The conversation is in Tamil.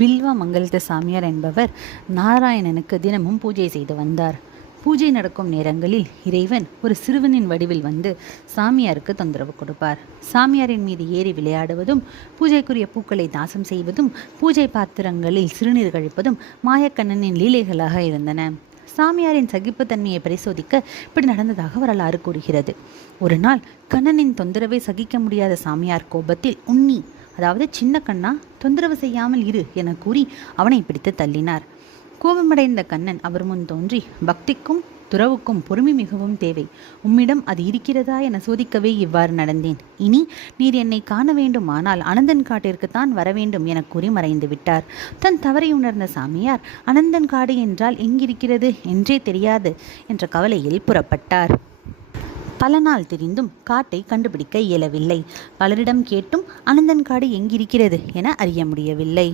வில்வ மங்கலத்து சாமியார் என்பவர் நாராயணனுக்கு தினமும் பூஜை செய்து வந்தார். பூஜை நடக்கும் நேரங்களில் இறைவன் ஒரு சிறுவனின் வடிவில் வந்து சாமியாருக்கு தொந்தரவு கொடுப்பார். சாமியாரின் மீது ஏறி விளையாடுவதும், பூஜைக்குரிய பூக்களை நாசம் செய்வதும், பூஜை பாத்திரங்களில் சிறுநீர் கழிப்பதும் மாயக்கண்ணனின் லீலைகளாக இருந்தன. சாமியாரின் சகிப்புத்தன்மையை பரிசோதிக்க இப்படி நடந்ததாக வரலாறு கூறுகிறது. ஒரு நாள் கண்ணனின் தொந்தரவை சகிக்க முடியாத சாமியார் கோபத்தில், உண்ணி, அதாவது சின்ன கண்ணா, தொந்தரவு செய்யாமல் இரு என கூறி அவனை பிடித்து தள்ளினார். கோபமடைந்த கண்ணன் அவர் முன் தோன்றி, பக்திக்கும் துறவுக்கும் பொறுமை மிகவும் தேவை. உம்மிடம் அது இருக்கிறதா என சோதிக்கவே இவ்வாறு நடந்தேன். இனி நீர் என்னை காண வேண்டுமானால் அனந்தன் காட்டிற்குத்தான் வர வேண்டும் என கூறி மறைந்து விட்டார். தன் தவறை உணர்ந்த சாமியார், அனந்தன் காடு என்றால் எங்கிருக்கிறது என்றே தெரியாது என்ற கவலையில் புறப்பட்டார். பல நாள் தெரிந்தும் காட்டை கண்டுபிடிக்க இயலவில்லை. பலரிடம் கேட்டும் அனந்தன் காடு எங்கிருக்கிறது என அறிய முடியவில்லை.